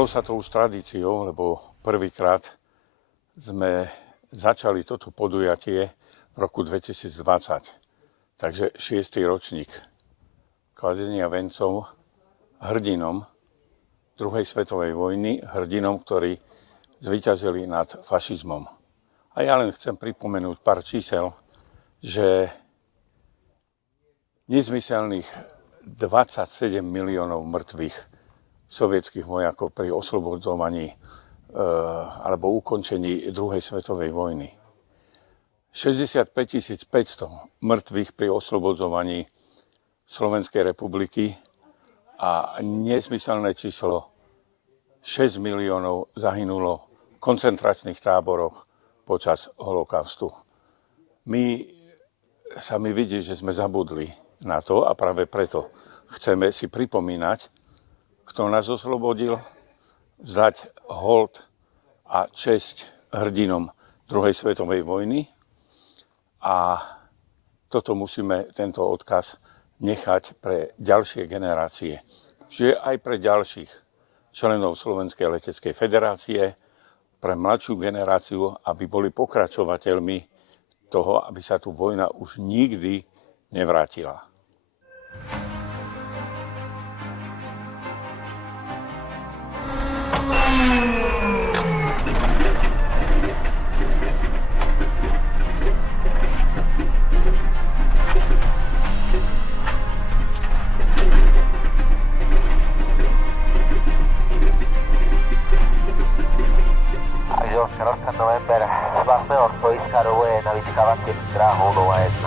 Stalo sa to už tradíciou, lebo prvýkrát sme začali toto podujatie v roku 2020. Takže 6. ročník kladenia vencov hrdinom druhej svetovej vojny, hrdinom, ktorí zvíťazili nad fašizmom. A ja len chcem pripomenúť pár čísel, že nezmyselných 27 miliónov mŕtvych sovietských vojakov pri oslobodzovaní alebo ukončení druhej svetovej vojny. 65 500 mŕtvych pri oslobodzovaní Slovenskej republiky a nezmyselné číslo 6 miliónov zahynulo v koncentračných táboroch počas holokaustu. My sa mi vidí, že sme zabudli na to a práve preto chceme si pripomínať, kto nás oslobodil, vzdať hold a česť hrdinom druhej svetovej vojny a toto musíme, tento odkaz, nechať pre ďalšie generácie. Čiže aj pre ďalších členov Slovenskej leteckej federácie, pre mladšiu generáciu, aby boli pokračovateľmi toho, aby sa tu vojna už nikdy nevrátila. November, z vlastného stojiska rovuje na vyčkávacie dráhou Nová 1.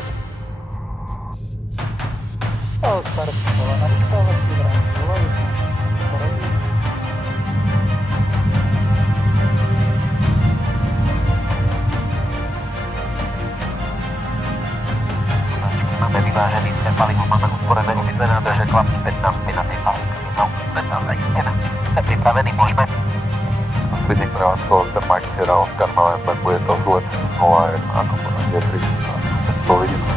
Oscar, na vyčkávacie dráhou Nová 1. Máme vyvážený smer palivom, máme utvorené obidve nádrže, klapky 15, spinacej pásky, no, 15 zaistené. Sme pripravení, môžeme. Sydney prevádzkou Oscar Mike Sierra Oscar November, bude to vzlet 01, ako povedať, je príčina. To vidíme.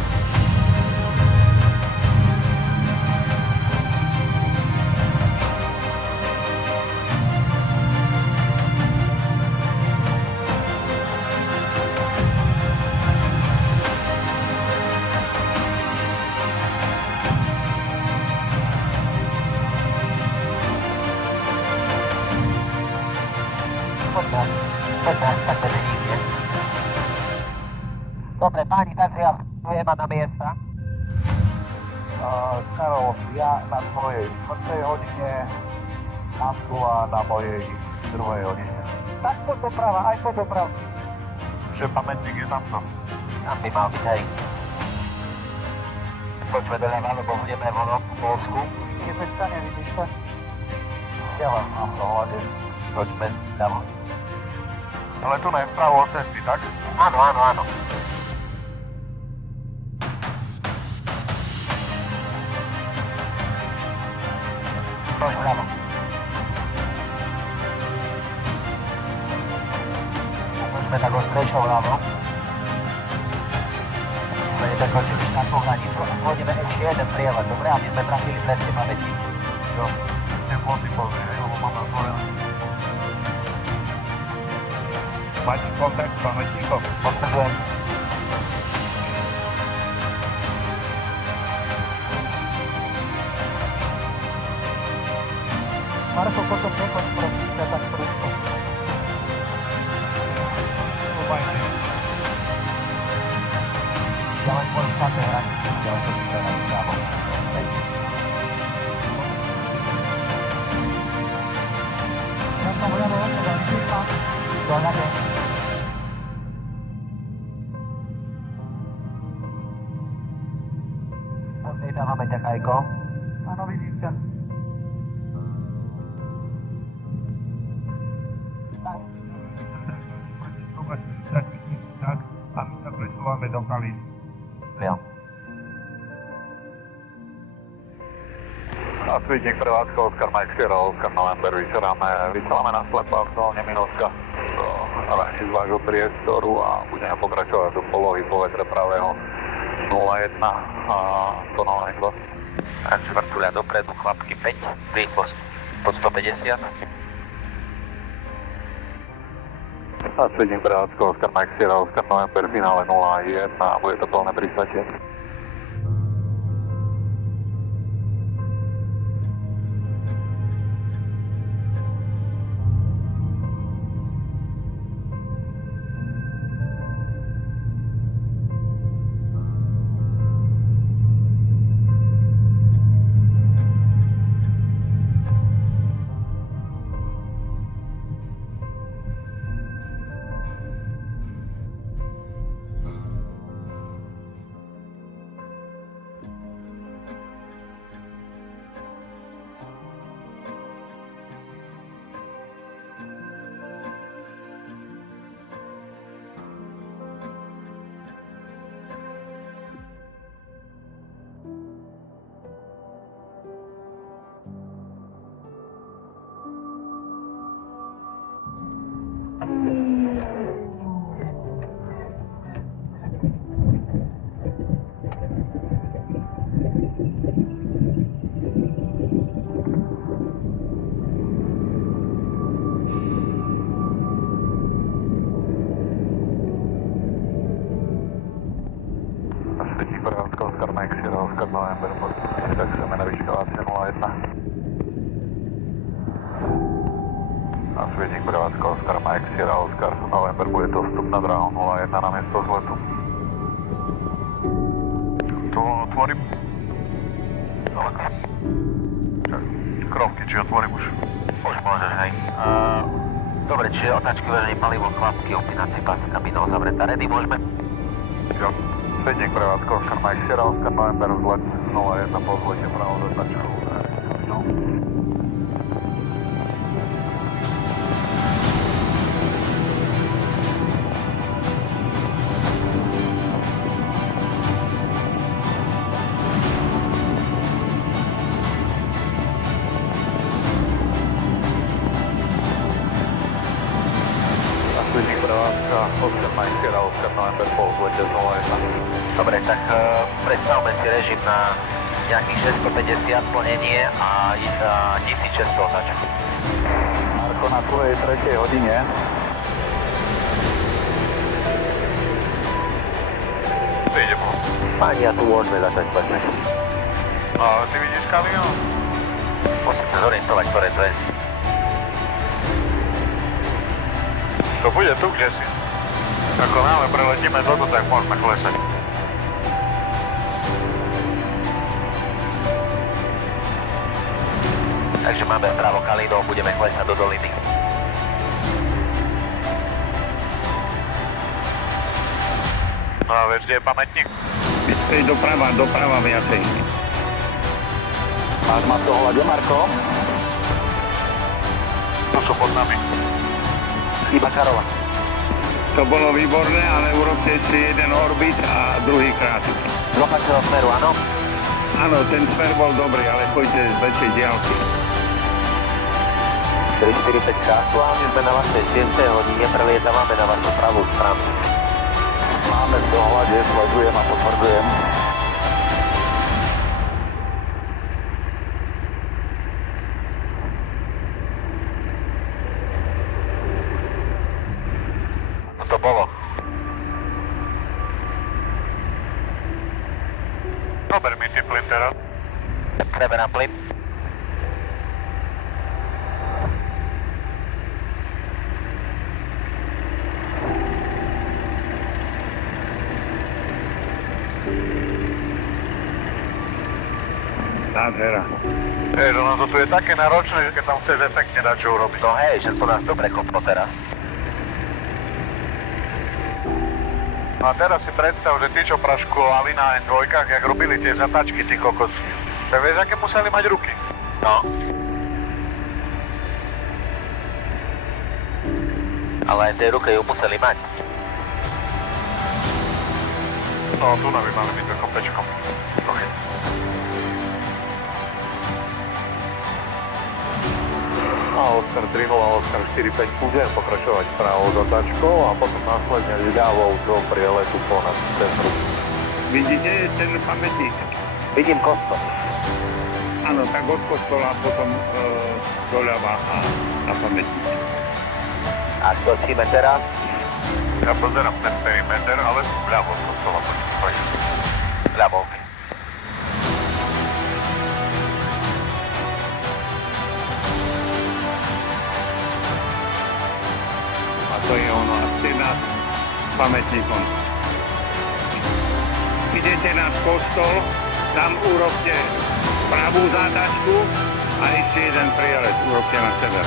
Dobre, páni, takže ja vstupujem na miesta. Karol, ja na svojej 4. hodine, Antula na mojej 2. hodine. Tak poď doprava, aj poď doprava. Že pamätník je tamto. Tam by mal byť, hej. Poďme doľava, lebo budeme v Polsku. Je to sa nevidíš to? Ja vás mám dohľade. Poďme ľavo. Ale tu ne vpravo od cesty, tak? Áno, áno, áno. Poďme ľavo. Poďme tak ostrejšou ľavo. Sme neprekočili štátnu hranicu a pôjdeme ešte jeden prievod, dobre? Aby sme trafili presne pamätník. Jo, teploty pozrie, lebo máme otvorené. Máte kontakt s pamätníkom? Potvrdujem. Marko, potom nekoď prosím sa tak prúdko. Ubajte. Ďalej svoj štátnej hranici, ďalej to sa na právo. Ja som ľavo odpovedal, firma. Doľade. Dávame ťa, Kajko. Áno, vidím ťa. Tak, a my sa presúvame do Kalín. Jo. A Svidník prevádzka Oscar Mike Sierra Oscar November, vysielame na slepo aktuálne Minovska do z vášho priestoru a budeme pokračovať do polohy po vetre pravého 01 a tonálne hlas. A čtvrtuľa dopredu, chlapky 5, rýchlosť pod 150. Následník prevádzka Oscar Mike Sierra, Oscar November, finále 0-1 a bude to plné pristátie. Následník prevádzka Oscar Mike Sierra, Oscar November, tak chceme na vyškovácie 0-1. Následník prevádzka Oscar Mike Sierra, Oscar November, bude to vstup na dráhu 0-1 na miesto vzletu. Tu otvorím. Daleko. Krovky, či otvorím už? Už môžeš, hej. Dobre, čiže otáčky veženie palivo, klapky, opínacie pásy, kabína uzavretá. Ready, môžeme? Jo. Následník prevádzka Oscar Mike Sierra, Oscar November, vzlet 0-1 po vzlete pravo do tačku. No. Následník prevádzka Oscar Mike Sierra, Oscar November, po vzlete 0-1. Dobre, tak predstavme si režim na nejakých 650 plnenie a 1600 otáčok. Marko, na tvojej 3. hodine. Ide po. Páni, a tu môžeme začať plniť. No, ty vidíš kamión? Musím sa zorientovať, ktoré to je. To bude tu, kde si. Ako náhle preletíme do tak môžeme klesať. Takže máme vpravo Kalidov, budeme klesať do doliny. No a vieš, kde je pamätník? Viacej doprava viacej. Máš ma v dohľade, Marko? Tu sú pod nami. Iba Karola. To bolo výborné, ale urobte ešte jeden orbit a druhý krátky. Z opačného smeru, áno? Áno, ten smer bol dobrý, ale poďte z väčšej diaľky. 445 aktuálne sme na vašej 7. hodine, prelietávame na vašu pravú stranu. Máme v dohľade, sledujem a potvrdzujem. No to bolo. Dober mi ty plyn teraz. Preberám plyn. Nádhera. Ono to tu je také náročné, že keď tam chceš efektne dať čo urobiť. No hej, že to nás dobre koplo teraz. No a teraz si predstav, že tí, čo praškovali na N2, jak robili tie zatačky, ty kokos. Tak vieš, aké museli mať ruky? No. Ale aj tej ruke ju museli mať. No, tu by mali byť takom pečkom. Okay. A Oscar 3.0 a Oscar 4.5 budem pokračovať pravou zatačkou a potom následne ľavou do prieletu ponad centru. Vidíte ten pamätník? Vidím kostol. Áno, tak od kostola potom doľava a na pamätník. A točíme teraz. Ja pozerám ten perimeter, ale vľavo som toho počítajú. Ľavo. A to je ono, asi nad pamätníkom. Idete na kostol, tam urobte pravú zátačku a ešte jeden prijalet urobte na sebe.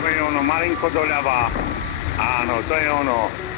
To je ono, malinko doľava. Áno, to je ono.